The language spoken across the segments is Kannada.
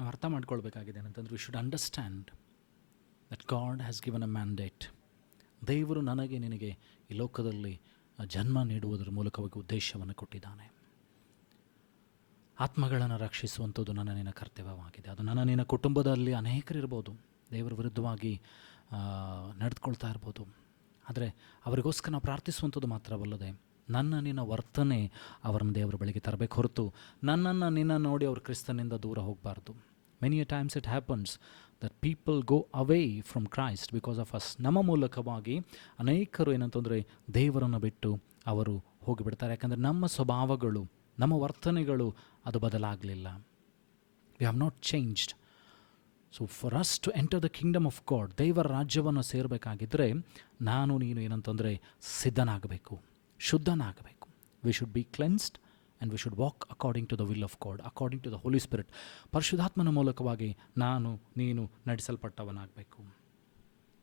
ನಾವು ಅರ್ಥ ಮಾಡ್ಕೊಳ್ಬೇಕಾಗಿದೆ ಏನಂತಂದರೆ, we should understand that god has given a mandate. ದೇವರು ನನಗೆ ನಿನಗೆ ಈ ಲೋಕದಲ್ಲಿ ಜನ್ಮ ನೀಡುವುದರ ಮೂಲಕವಾಗಿ ಉದ್ದೇಶವನ್ನು ಕೊಟ್ಟಿದ್ದಾನೆ. ಆತ್ಮಗಳನ್ನು ರಕ್ಷಿಸುವಂಥದ್ದು ನನ್ನ ನಿನ್ನ ಕರ್ತವ್ಯವಾಗಿದೆ. ಅದು ನನ್ನ ನಿನ್ನ ಕುಟುಂಬದಲ್ಲಿ ಅನೇಕರಿರ್ಬೋದು, ದೇವರ ವಿರುದ್ಧವಾಗಿ ನಡೆದುಕೊಳ್ತಾ ಇರ್ಬೋದು. ಆದರೆ ಅವರಿಗೋಸ್ಕರ ನಾವು ಪ್ರಾರ್ಥಿಸುವಂಥದ್ದು ಮಾತ್ರವಲ್ಲದೆ ನನ್ನ ನಿನ್ನ ವರ್ತನೆ ಅವರನ್ನು ದೇವರ ಬಳಿಗೆ ತರಬೇಕು ಹೊರತು ನನ್ನನ್ನು ನಿನ್ನ ನೋಡಿ ಅವರು ಕ್ರಿಸ್ತನಿಂದ ದೂರ ಹೋಗಬಾರ್ದು. Many A times it happens that people go away from Christ because of us. ನಮ್ಮ ಮೂಲಕವಾಗಿ ಅನೇಕರು ಏನಂತಂದರೆ ದೇವರನ್ನು ಬಿಟ್ಟು ಅವರು ಹೋಗಿಬಿಡ್ತಾರೆ. ಯಾಕಂದರೆ ನಮ್ಮ ಸ್ವಭಾವಗಳು, ನಮ್ಮ ವರ್ತನೆಗಳು ಅದು ಬದಲಾಗಲಿಲ್ಲ. We have not changed. So for us to enter the kingdom of God, ದೇವರ ರಾಜ್ಯವನ್ನು ಸೇರಬೇಕಾಗಿದ್ದರೆ ನಾನು ನೀನು ಏನಂತಂದರೆ ಸಿದ್ಧನಾಗಬೇಕು, ಶುದ್ಧನಾಗಬೇಕು. We should be cleansed and we should walk according to the will of God, according to the Holy Spirit. ಪರಿಶುದ್ಧಾತ್ಮನ ಮೂಲಕವಾಗಿ ನಾನು ನೀನು ನಡೆಸಲ್ಪಟ್ಟವನಾಗಬೇಕು.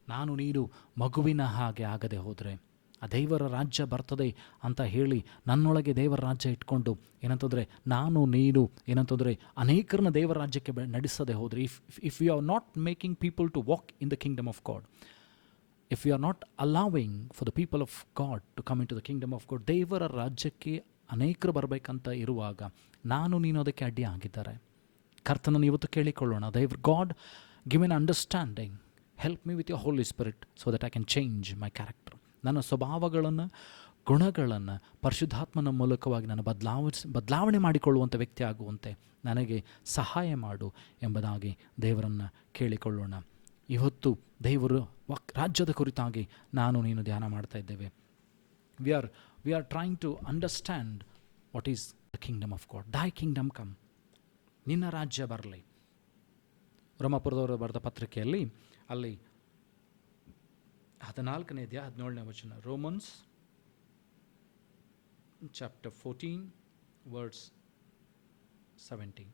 ನಾನು ನೀನು ಮಗುವಿನ ಹಾಗೆ ಆಗದೆ ಹೋದರೆ ಆ ದೇವರ ರಾಜ್ಯ ಬರ್ತದೆ ಅಂತ ಹೇಳಿ ನನ್ನೊಳಗೆ ದೇವರ ರಾಜ್ಯ ಇಟ್ಕೊಂಡು ಏನಂತಂದರೆ ನಾನು ನೀನು ಏನಂತಂದರೆ ಅನೇಕರನ್ನ ದೇವರ ರಾಜ್ಯಕ್ಕೆ ನಡೆಸದೆ ಹೋದರೆ, if you are not making people to walk in the kingdom of God, if you are not allowing for the people of God to come into the kingdom of God, ದೇವರ ರಾಜ್ಯಕ್ಕೆ ಅನೇಕರು ಬರಬೇಕಂತ ಇರುವಾಗ ನಾನು ನೀನು ಅದಕ್ಕೆ ಅಡ್ಡಿ ಆಗಿದ್ದಾರೆ. ಕರ್ತನನ್ನು ಇವತ್ತು ಕೇಳಿಕೊಳ್ಳೋಣ, ದೇವ್ರ God give an understanding, help me with your holy spirit so that I can change my character. ನನ್ನ ಸ್ವಭಾವಗಳನ್ನು, ಗುಣಗಳನ್ನು ಪರಿಶುದ್ಧಾತ್ಮನ ಮೂಲಕವಾಗಿ ನಾನು ಬದಲಾವಣೆ ಮಾಡಿಕೊಳ್ಳುವಂಥ ವ್ಯಕ್ತಿ ಆಗುವಂತೆ ನನಗೆ ಸಹಾಯ ಮಾಡು ಎಂಬುದಾಗಿ ದೇವರನ್ನು ಕೇಳಿಕೊಳ್ಳೋಣ. ಇವತ್ತು ದೇವರು ರಾಜ್ಯದ ಕುರಿತಾಗಿ ನಾನು ನೀನು ಧ್ಯಾನ ಮಾಡ್ತಾ ಇದ್ದೇವೆ. We are trying to understand what is the kingdom of God. Thy kingdom come, ನಿನ್ನ ರಾಜ್ಯ ಬರಲಿ. ರೋಮಾಪುರದವರು ಬರೆದ ಪತ್ರಿಕೆಯಲ್ಲಿ ಅಲ್ಲಿ 14ನೇ ಅಧ್ಯಾಯ 17ನೇ ವಚನ, ರೋಮನ್ಸ್ ಚಾಪ್ಟರ್ 14 ವರ್ಡ್ಸ್ 17.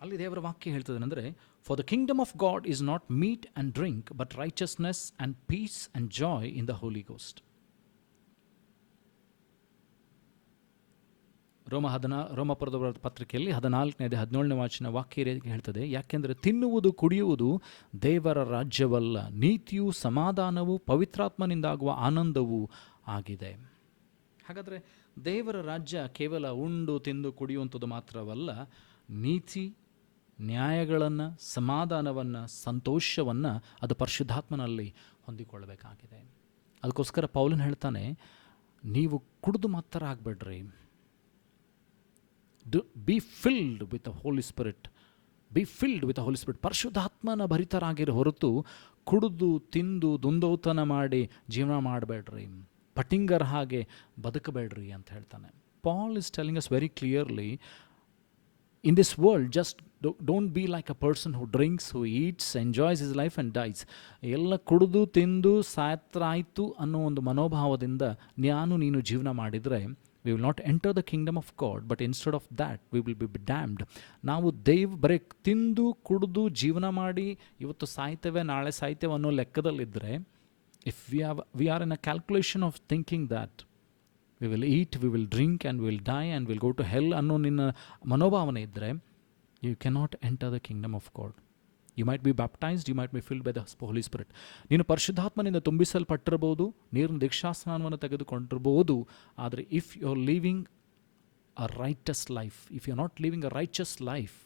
ಅಲ್ಲಿ ದೇವರ ವಾಕ್ಯ ಹೇಳ್ತದೇನೆಂದರೆ, for the kingdom of God is not meat and drink but righteousness and peace and joy in the Holy Ghost. ರೋಮಾಪುರದ ಪತ್ರಿಕೆಯಲ್ಲಿ 14ನೇ 17ನೇ ವಚನ ವಾಕ್ಯ ಹೇಳ್ತದೆ, ಯಾಕೆಂದರೆ ತಿನ್ನುವುದು ಕುಡಿಯುವುದು ದೇವರ ರಾಜ್ಯವಲ್ಲ, ನೀತಿಯು ಸಮಾಧಾನವು ಪವಿತ್ರಾತ್ಮನಿಂದಾಗುವ ಆನಂದವೂ ಆಗಿದೆ. ಹಾಗಾದರೆ ದೇವರ ರಾಜ್ಯ ಕೇವಲ ಉಂಡು ತಿಂದು ಕುಡಿಯುವಂಥದ್ದು ಮಾತ್ರವಲ್ಲ, ನೀತಿ, ನ್ಯಾಯಗಳನ್ನು, ಸಮಾಧಾನವನ್ನು, ಸಂತೋಷವನ್ನು ಅದು ಪರಿಶುದ್ಧಾತ್ಮನಲ್ಲಿ ಹೊಂದಿಕೊಳ್ಳಬೇಕಾಗಿದೆ. ಅದಕ್ಕೋಸ್ಕರ ಪೌಲನ್ ಹೇಳ್ತಾನೆ, ನೀವು ಕುಡಿದು ಮಾತ್ರ ಆಗಬೇಡ್ರಿ, be filled with the Holy Spirit, be filled with the Holy Spirit. ಪರಿಶುದ್ಧಾತ್ಮನ ಭರಿತರಾಗಿರೋ ಹೊರತು ಕುಡಿದು ತಿಂದು ದುಂದೌತನ ಮಾಡಿ ಜೀವನ ಮಾಡಬೇಡ್ರಿ, ಪಟಿಂಗರ್ ಹಾಗೆ ಬದುಕಬೇಡ್ರಿ ಅಂತ ಹೇಳ್ತಾನೆ. Paul is telling us very clearly, in this world just don't be like a person who drinks, who eats, enjoys his life and dies. ಎಲ್ಲ ಕುಡಿದು ತಿಂದು ಸಾಯ್ತಾಯಿತು ಅನ್ನೋ ಒಂದು ಮನೋಭಾವದಿಂದ ನಾನು ನೀನು ಜೀವನ ಮಾಡಿದರೆ we will not enter the kingdom of God, but instead of that we will be damned. ನಾವು ಬರೀ ತಿಂದು ಕುಡಿದು ಜೀವನ ಮಾಡಿ ಇವತ್ತು ಸಾಯ್ತೇವೆ ನಾಳೆ ಸಾಯ್ತೇವೆ ಅನ್ನೋ ಲೆಕ್ಕದಲ್ಲಿದ್ದರೆ, if we are in a calculation of thinking that we will eat, we will drink and we will die and we will go to hell ಅನ್ನೋ ನಿನ್ನ ಮನೋಭಾವನೆ ಇದ್ದರೆ, you cannot enter the kingdom of God. You might be baptized, you might be filled by the Holy Spirit. ನೀನು ಪರಿಶುದ್ಧಾತ್ಮನಿಂದ ತುಂಬಿಸಲ್ಪಟ್ಟಿರಬಹುದು, ನೀರಿನ ದೀಕ್ಷಾಸ್ನಾನವನ್ನು ತೆಗೆದುಕೊಂಡಿರಬಹುದು, ಆದರೆ if you are living a righteous life, if you are not living a righteous life,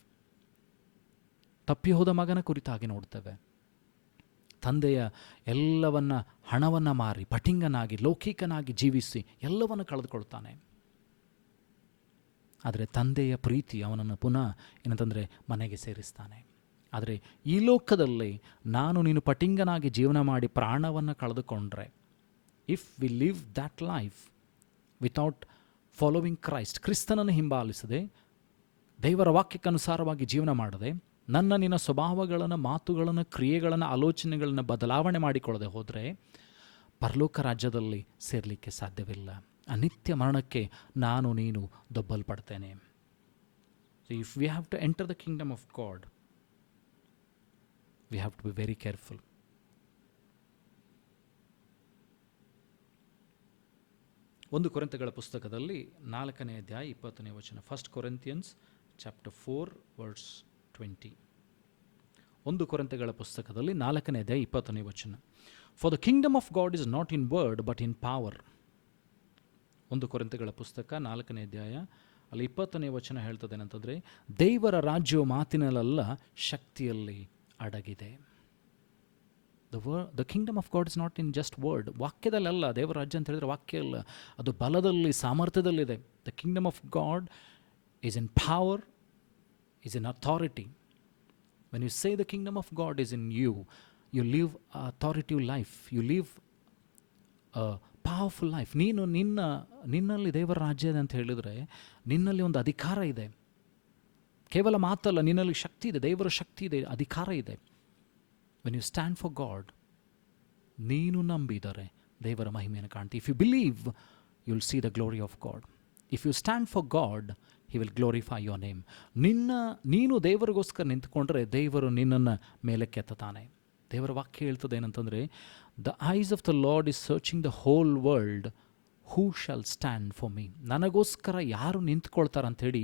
ತಪ್ಪಿ ಹೋದ ಮಗನ ಕುರಿತಾಗಿ ನೋಡ್ತೇವೆ. ತಂದೆಯ ಎಲ್ಲವನ್ನ ಹಣವನ್ನು ಮಾರಿ ಪಟಿಂಗನಾಗಿ ಲೌಕಿಕನಾಗಿ ಜೀವಿಸಿ ಎಲ್ಲವನ್ನು ಕಳೆದುಕೊಳ್ತಾನೆ. ಆದರೆ ತಂದೆಯ ಪ್ರೀತಿ ಅವನನ್ನು ಪುನಃ ಏನಂತಂದರೆ ಮನೆಗೆ ಸೇರಿಸ್ತಾನೆ. ಆದರೆ ಈ ಲೋಕದಲ್ಲಿ ನಾನು ನೀನು ಪಟಿಂಗನಾಗಿ ಜೀವನ ಮಾಡಿ ಪ್ರಾಣವನ್ನು ಕಳೆದುಕೊಂಡ್ರೆ, if we live that life without following Christ, ಕ್ರಿಸ್ತನನ್ನು ಹಿಂಬಾಲಿಸದೆ ದೇವರ ವಾಕ್ಯಕ್ಕನುಸಾರವಾಗಿ ಜೀವನ ಮಾಡದೆ ನನ್ನ ನಿನ್ನ ಸ್ವಭಾವಗಳನ್ನು, ಮಾತುಗಳನ್ನು, ಕ್ರಿಯೆಗಳನ್ನು, ಆಲೋಚನೆಗಳನ್ನು ಬದಲಾವಣೆ ಮಾಡಿಕೊಳ್ಳದೆ ಹೋದರೆ ಪರಲೋಕ ರಾಜ್ಯದಲ್ಲಿ ಸೇರಲಿಕ್ಕೆ ಸಾಧ್ಯವಿಲ್ಲ. ಅನಿತ್ಯ ಮರಣಕ್ಕೆ ನಾನು ನೀನು ದೊಬ್ಬಲ್ಪಡ್ತೇನೆ. So if we have to enter the kingdom of God, we have to be very careful. ಒಂದು ಕೊರಿಂಥಗಳ ಪುಸ್ತಕದಲ್ಲಿ 4ನೇ ಅಧ್ಯಾಯ 20ನೇ ವಚನ. 1 Corinthians chapter 4 verse 20. ಒಂದು ಕೊರಿಂಥಗಳ ಪುಸ್ತಕದಲ್ಲಿ 4ನೇ ಅಧ್ಯಾಯ 20ನೇ ವಚನ. For the kingdom of God is not in word but in power. ಒಂದು ಕೊರಿಂಥಗಳ ಪುಸ್ತಕ 4ನೇ ಅಧ್ಯಾಯ ಅಲ್ಲಿ 20ನೇ ವಚನ ಹೇಳ್ತದೆ ಏನಂತಂದರೆ, ದೇವರ ರಾಜ್ಯವು ಮಾತಿನಲ್ಲ ಶಕ್ತಿಯಲ್ಲಿ ಅಡಗಿದೆ. The kingdom of God is not in just word. ವಾಕ್ಯದಲ್ಲ ದೇವರ ರಾಜ್ಯ ಅಂತ ಹೇಳಿದ್ರೆ ವಾಕ್ಯ ಅಲ್ಲ, ಅದು ಬಲದಲ್ಲಿ ಸಾಮರ್ಥ್ಯದಲ್ಲಿದೆ. The kingdom of God is in power, is in authority. When you say the kingdom of God is in you, you live authoritative life, you live powerful life. ನೀನು ನಿನ್ನಲ್ಲಿ ದೇವರ ರಾಜ್ಯ ಇದೆ ಅಂತ ಹೇಳಿದರೆ ನಿನ್ನಲ್ಲಿ ಒಂದು ಅಧಿಕಾರ ಇದೆ. ಕೇವಲ ಮಾತಲ್ಲ, ನಿನ್ನಲ್ಲಿ ಶಕ್ತಿ ಇದೆ, ದೇವರ ಶಕ್ತಿ ಇದೆ, ಅಧಿಕಾರ ಇದೆ. When you stand for God, ನೀನು ನಂಬಿದರೆ ದೇವರ ಮಹಿಮೆಯನ್ನು ಕಾಣ್ತಿ. If you believe, you will see the glory of God. If you stand for God, he will glorify your name. ನೀನು ದೇವರಿಗೋಸ್ಕರ ನಿಂತ್ಕೊಂಡ್ರೆ ದೇವರು ನಿನ್ನನ್ನು ಮೇಲೆ ಕೆತ್ತಾನೆ. ದೇವರ ವಾಕ್ಯ ಹೇಳ್ತದೆ ಏನಂತಂದರೆ, the eyes of the Lord is searching the whole world, who shall stand for me. ನನಗೋಸ್ಕರ ಯಾರು ನಿಂತ್ಕೊಳ್ತಾರಂಥೇಳಿ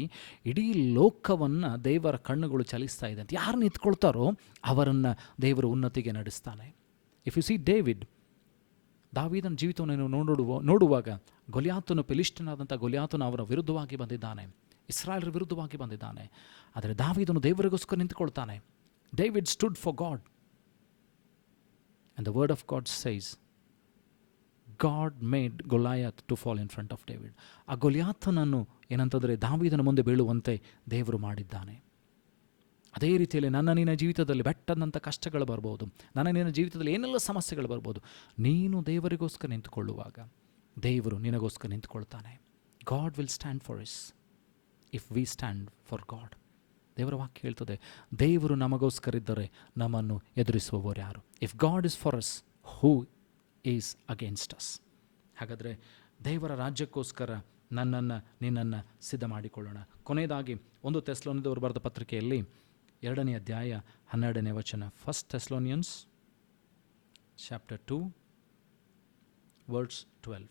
ಇಡೀ ಲೋಕವನ್ನು ದೇವರ ಕಣ್ಣುಗಳು ಚಲಿಸ್ತಾ ಇದೆ ಅಂತ. ಯಾರು ನಿಂತ್ಕೊಳ್ತಾರೋ ಅವರನ್ನು ದೇವರು ಉನ್ನತಿಗೆ ನಡೆಸ್ತಾನೆ. ಇಫ್ ಯು ಸಿ ದಾವೀದನ ಜೀವಿತವನ್ನು ನೋಡುವಾಗ ಗೊಲಿಯಾತನು, ಫಿಲಿಷ್ಟಿಯನಾದಂಥ ಗೊಲಿಯಾತನು ಅವರ ವಿರುದ್ಧವಾಗಿ ಬಂದಿದ್ದಾನೆ, ಇಸ್ರಾಯೇಲರ ವಿರುದ್ಧವಾಗಿ ಬಂದಿದ್ದಾನೆ. ಆದರೆ ದಾವೀದನು ದೇವರಿಗೋಸ್ಕರ ನಿಂತ್ಕೊಳ್ತಾನೆ. David stood for God. And the word of God says, God made Goliath to fall in front of David. ಆ ಗೊಲಿಯಾತನನ್ನು ಏನಂತಂದರೆ ದಾವೀದನ ಮುಂದೆ ಬೀಳುವಂತೆ ದೇವರು ಮಾಡಿದ್ದಾನೆ. ಅದೇ ರೀತಿಯಲ್ಲಿ ನಿನ್ನ ಜೀವಿತದಲ್ಲಿ ಬೆಟ್ಟದಂಥ ಕಷ್ಟಗಳು ಬರ್ಬೋದು, ನಿನ್ನ ಜೀವಿತದಲ್ಲಿ ಏನೆಲ್ಲ ಸಮಸ್ಯೆಗಳು ಬರ್ಬೋದು. ನೀನು ದೇವರಿಗೋಸ್ಕರ ನಿಂತುಕೊಳ್ಳುವಾಗ ದೇವರು ನಿನಗೋಸ್ಕರ ನಿಂತುಕೊಳ್ತಾನೆ. God will stand for us if we stand for God. ದೇವರ ವಾಕ್ಯ ಹೇಳ್ತದೆ, ದೇವರು ನಮಗೋಸ್ಕರ ಇದ್ದರೆ ನಮ್ಮನ್ನು ಎದುರಿಸುವವರು ಯಾರು? If god is for us, who is against us? ಹಾಗಾದರೆ ದೇವರ ರಾಜ್ಯಕ್ಕೋಸ್ಕರ ನಿನ್ನನ್ನು ಸಿದ್ಧ ಮಾಡಿಕೊಳ್ಳೋಣ. ಕೊನೆಯದಾಗಿ 1 ಥೆಸ್ಸಲೋನಿಯದವರು ಬರೆದ ಪತ್ರಿಕೆಯಲ್ಲಿ 2ನೇ ಅಧ್ಯಾಯ 12ನೇ ವಚನ. 1 Thessalonians chapter 2 verse 12.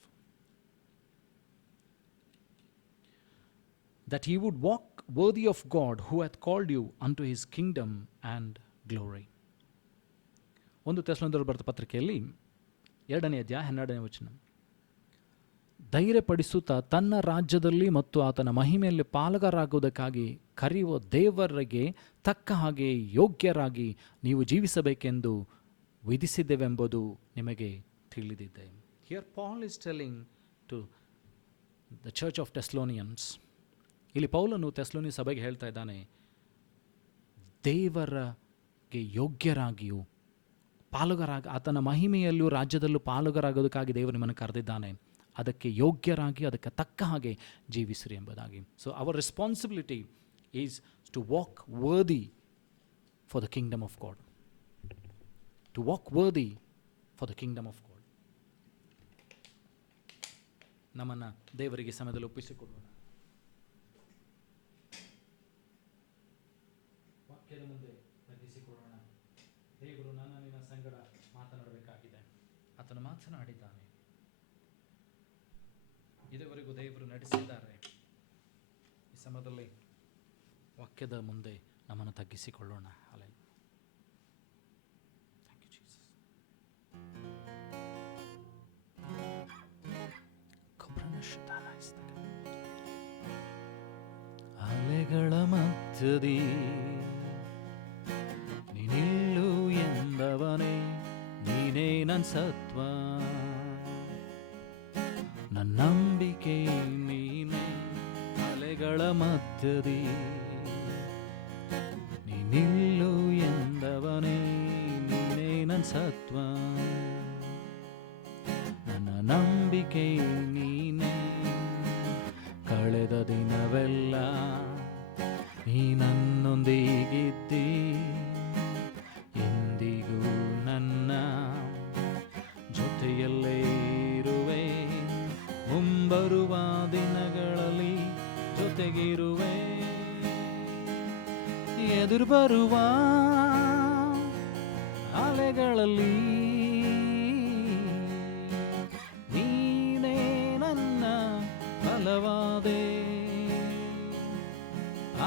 That ye would walk worthy of God who hath called you unto his kingdom and glory. 1 ಥೆಸ್ಸಲೋನಿಯದವರು ಬರೆದ ಪತ್ರಿಕೆಯಲ್ಲಿ 2ನೇ ಅಧ್ಯಾಯ 12ನೇ ವಚನ. ಧೈರ್ಯಪಡಿಸುತ್ತಾ ತನ್ನ ರಾಜ್ಯದಲ್ಲಿ ಮತ್ತು ಆತನ ಮಹಿಮೆಯಲ್ಲಿ ಪಾಲುಗಾರರಾಗುವುದಕ್ಕಾಗಿ ಕರೆಯುವ ದೇವರಿಗೆ ತಕ್ಕ ಹಾಗೆ ಯೋಗ್ಯರಾಗಿ ನೀವು ಜೀವಿಸಬೇಕೆಂದು ವಿಧಿಸಿದ್ದೇವೆಂಬುದು ನಿಮಗೆ ತಿಳಿದಿದೆ. Here Paul is telling to the church of Thessalonians. ಇಲ್ಲಿ ಪೌಲನು ಥೆಸ್ಸಲೋನಿ ಸಭೆಗೆ ಹೇಳ್ತಾ ಇದ್ದಾನೆ, ದೇವರಿಗೆ ಯೋಗ್ಯರಾಗಿಯೂ ಆತನ ಮಹಿಮೆಯಲ್ಲೂ ರಾಜ್ಯದಲ್ಲೂ ಪಾಲುಗಾರಾಗೋದಕ್ಕಾಗಿ ದೇವರು ನಿಮ್ಮನ್ನು ಕರೆದಿದ್ದಾನೆ. ಅದಕ್ಕೆ ಯೋಗ್ಯರಾಗಿ, ಅದಕ್ಕೆ ತಕ್ಕ ಹಾಗೆ ಜೀವಿಸಿರಿ ಎಂಬುದಾಗಿ. So our responsibility is to walk worthy for the kingdom of God. To walk worthy for the kingdom of God. ನಮ್ಮನ್ನು ದೇವರಿಗೆ ಸಮಯದಲ್ಲಿ ಒಪ್ಪಿಸಿಕೊಡೋಣ. ವಾಕ್ಯದ ಮುಂದೆ ತಗ್ಗಿಸಿಕೊಳ್ಳೋಣ. ದೇವರು ನಿನ್ನ ಸಂಗಡ ಮಾತನಾಡಬೇಕಾಗಿದೆ. ಆತನು ಮಾತನಾಡಿದ್ದಾನೆ. ಇದುವರೆಗೂ ದೇವರು ನಡೆಸಿದ್ದಾರೆ. ಈ ಸಮಯದಲ್ಲಿ ವಾಕ್ಯದ ಮುಂದೆ ನಮ್ಮನ್ನು ತಗ್ಗಿಸಿಕೊಳ್ಳೋಣ. ಅಲೆಗಳ ಮಧ್ಯದಿ ನೀನಿಲ್ಲು ಎಂದವನೇ, ನೀನೇ ನನ್ನ ಸತ್ವ, ನನ್ನ ನಂಬಿಕೆ ನೀನೇ. ಅಲೆಗಳ ಮಧ್ಯದಿ ನೀನಿಲ್ಲು ಎಂದವನೇ, ನೀನೇ ನನ್ನ ಸತ್ವ, ನನ್ನ ನಂಬಿಕೆ ನೀನೇ. ಕಳೆದ ದಿನವೆಲ್ಲ ನೀ ನನ್ನೊಂದಿಗಿದ್ದಿ, ಎಂದಿಗೂ ನನ್ನ ಜೊತೆಯಲ್ಲೇ ಇರುವೆ. ಮುಂಬರುವ ದಿನಗಳಲ್ಲಿ ಜೊತೆಗಿರುವೆ. ಎದುರು ಬರುವ ಅಲೆಗಳಲ್ಲಿ ನೀನೇ ನನ್ನ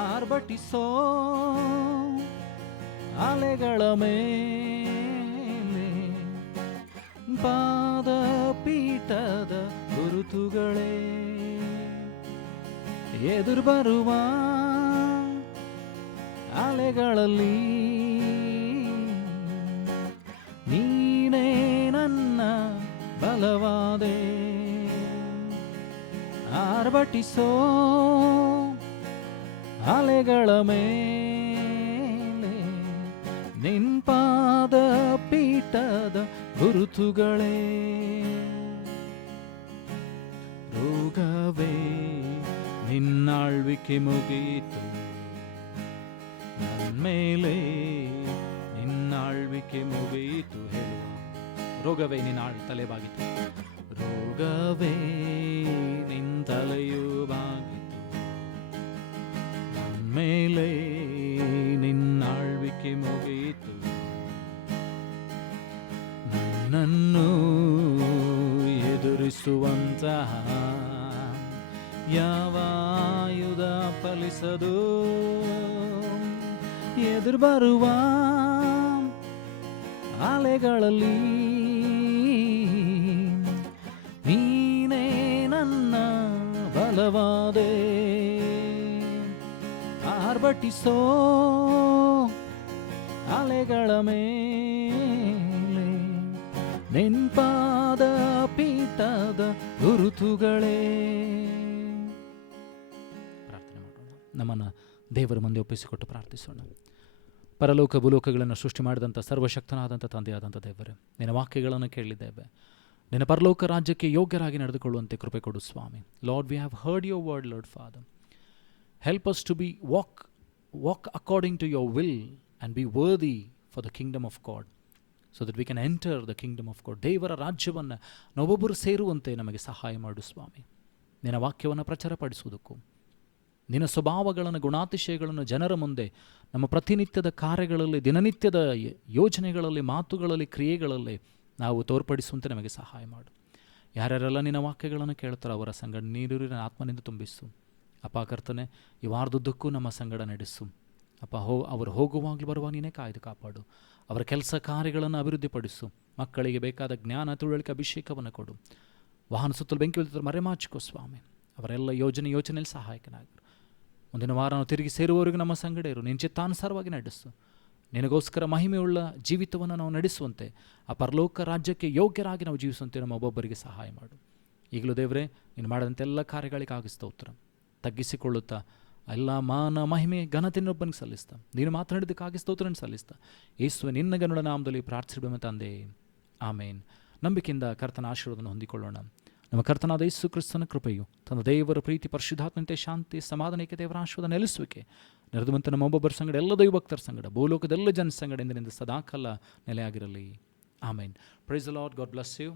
ಆರ್ಭಟಿಸೋ ಅಲೆಗಳ ಮೇಲೆ ಪಾದ ಪೀಠದ ಗುರುತುಗಳೇ ಎದುರು ಬರುವ ಅಲೆಗಳಲ್ಲಿ ನೀನೇ ನನ್ನ ಬಲವಾದೆ. ಆರ್ಭಟಿಸೋ ಅಲೆಗಳ ಮೇಲೆ ನಿನ್ಪಾದ ಪೀಠದ ಗುರುತುಗಳೇ. ರೋಗವೇ ನಿನ್ನಾಳ್ವಿಕೆ ಮುಗಿಯಿತು, ನನ್ಮೇಲೆ ನಿನ್ನಾಳ್ವಿಕೆ ಮುಗಿಯಿತು ಹೇಳುವ. ರೋಗವೇ ನಿನ್ನ ತಲೆಬಾಗಿತು, ರೋಗವೇ ನಿನ್ನ ತಲೆಯೂ ಬಾಗಿತು, ನನ್ಮೇಲೆ ನಿನ್ನಾಳ್ವಿಕೆ ಮುಗಿಯಿತು. ನನ್ನನ್ನು ಎದುರಿಸುವಂತಹ ಯಾವ ಆಯುಧ ಫಲಿಸದು. ಎದುರು ಬರುವ ಅಲೆಗಳಲ್ಲಿ ನೀನೇ ನನ್ನ ಬಲವಾದೆ. ಆರ್ಭಟಿಸೋ ಅಲೆಗಳ ಮೇಲೆ ನೆನ್ಪಾದ ಪೀಠದ ಗುರುತುಗಳೇ. ಪ್ರಾರ್ಥನೆ ಮಾಡೋಣ. ನಮ್ಮನ್ನು ದೇವರ ಮುಂದೆ ಒಪ್ಪಿಸಿಕೊಟ್ಟು ಪ್ರಾರ್ಥಿಸೋಣ. ಪರಲೋಕ ಭೂಲೋಕಗಳನ್ನು ಸೃಷ್ಟಿ ಮಾಡಿದಂಥ ಸರ್ವಶಕ್ತನಾದಂಥ ತಂದೆಯಾದಂಥ ದೇವರೇ, ನಿನ್ನ ವಾಕ್ಯಗಳನ್ನು ಕೇಳಿದ್ದೇವೆ. ನಿನ್ನ ಪರಲೋಕ ರಾಜ್ಯಕ್ಕೆ ಯೋಗ್ಯರಾಗಿ ನಡೆದುಕೊಳ್ಳುವಂತೆ ಕೃಪೆ ಕೊಡು ಸ್ವಾಮಿ. Lord, we have heard your word, Lord Father. Help us to be walk according to your will and be worthy for the kingdom of God, so that we can enter the kingdom of God. ದೇವರ ರಾಜ್ಯವನ್ನು ನಾವೊಬ್ಬರು ಸೇರುವಂತೆ ನಮಗೆ ಸಹಾಯ ಮಾಡು ಸ್ವಾಮಿ. ನಿನ್ನ ವಾಕ್ಯವನ್ನು ಪ್ರಚಾರಪಡಿಸುವುದಕ್ಕೂ, ನಿನ್ನ ಸ್ವಭಾವಗಳನ್ನು, ಗುಣಾತಿಶಯಗಳನ್ನು ಜನರ ಮುಂದೆ ನಮ್ಮ ಪ್ರತಿನಿತ್ಯದ ಕಾರ್ಯಗಳಲ್ಲಿ, ದಿನನಿತ್ಯದ ಯೋಜನೆಗಳಲ್ಲಿ, ಮಾತುಗಳಲ್ಲಿ, ಕ್ರಿಯೆಗಳಲ್ಲಿ ನಾವು ತೋರ್ಪಡಿಸುವಂತೆ ನಮಗೆ ಸಹಾಯ ಮಾಡು. ಯಾರ್ಯಾರೆಲ್ಲ ನಿನ್ನ ವಾಕ್ಯಗಳನ್ನು ಕೇಳ್ತಾರೋ ಅವರ ಸಂಗಡ ನೀರಿನ ಆತ್ಮನಿಂದ ತುಂಬಿಸು. ಅಪ್ಪ ಕರ್ತನೆ, ಈ ವಾರದುದ್ದಕ್ಕೂ ನಮ್ಮ ಸಂಗಡ ನಡೆಸು ಅಪ್ಪ. ಅವರು ಹೋಗುವಾಗಲೂ ಬರುವಾಗ ನೀನೇ ಕಾಯ್ದು ಕಾಪಾಡು. ಅವರ ಕೆಲಸ ಕಾರ್ಯಗಳನ್ನು ಅಭಿವೃದ್ಧಿಪಡಿಸು. ಮಕ್ಕಳಿಗೆ ಬೇಕಾದ ಜ್ಞಾನ, ತಿಳುವಳಿಕೆ, ಅಭಿಷೇಕವನ್ನು ಕೊಡು. ವಾಹನ ಸುತ್ತಲೂ ಬೆಂಕಿ ಹೊತ್ತಿದ್ರೆ ಮರೆಮಾಚಿಕೋ ಸ್ವಾಮಿ. ಅವರೆಲ್ಲ ಯೋಜನೆಯಲ್ಲಿ ಸಹಾಯಕನಾಗು. ಮುಂದಿನ ವಾರ ನಾವು ತಿರುಗಿ ಸೇರುವವರೆಗೂ ನಮ್ಮ ಸಂಗಡ ಇರು. ನಿನ್ನ ಚಿತ್ತಾನುಸಾರವಾಗಿ ನಡೆಸು. ನಿನಗೋಸ್ಕರ ಮಹಿಮೆಯುಳ್ಳ ಜೀವಿತವನ್ನು ನಾವು ನಡೆಸುವಂತೆ, ಆ ಪರಲೋಕ ರಾಜ್ಯಕ್ಕೆ ಯೋಗ್ಯರಾಗಿ ನಾವು ಜೀವಿಸುವಂತೆ ನಮ್ಮ ಒಬ್ಬೊಬ್ಬರಿಗೆ ಸಹಾಯ ಮಾಡು. ಈಗಲೂ ದೇವರೇ, ನೀನು ಮಾಡಿದಂಥ ಎಲ್ಲ ಕಾರ್ಯಗಳಿಗಾಗಿ ಸ್ತೋತ್ರ. ತಗ್ಗಿಸಿಕೊಳ್ಳುತ್ತಾ ಎಲ್ಲ ಮಾನ, ಮಹಿಮೆ, ಘನತೆಯನ್ನೊಬ್ಬನಿಗೆ ಸಲ್ಲಿಸ್ತಾ, ನೀನು ಮಾತನಾಡಿದ್ದಕ್ಕಾಗಿ ಸ್ತೋತ್ರನ ಸಲ್ಲಿಸ್ತಾ, ಯೇಸುವೆ ನಿನ್ನ ಗನುಡ ನಾಮದಲ್ಲಿ ಪ್ರಾರ್ಥಿಸಿಬಿಡುವ ತಂದೆ, ಆಮೇನ್. ನಂಬಿಕೆಯಿಂದ ಕರ್ತನ ಆಶೀರ್ವಾದವನ್ನು ಹೊಂದಿಕೊಳ್ಳೋಣ. ನಮ್ಮ ಕರ್ತನಾದ ಯೇಸು ಕ್ರಿಸ್ತನ ಕೃಪೆಯು, ತನ್ನ ದೇವರ ಪ್ರೀತಿ, ಪರಿಶುದ್ಧಾತ್ಮತೆ, ಶಾಂತಿ, ಸಮಾಧಾನಕ್ಕೆ ದೇವರ ಆಶೀರ್ವಾದ ನೆಲೆಸುವಿಕೆ ನೆರೆದುವಂತೆ ನಮ್ಮ ಒಬ್ಬೊಬ್ಬರ ಸಂಗಡ, ಎಲ್ಲ ದೈವಭಕ್ತರ ಸಂಗಡ, ಭೂಲೋಕದೆಲ್ಲ ಜನ ಸಂಗಡ ಎಂದಿನಿಂದ ಸದಾಕಾಲ ನೆಲೆಯಾಗಿರಲಿ. Amen. Praise the Lord. God bless you.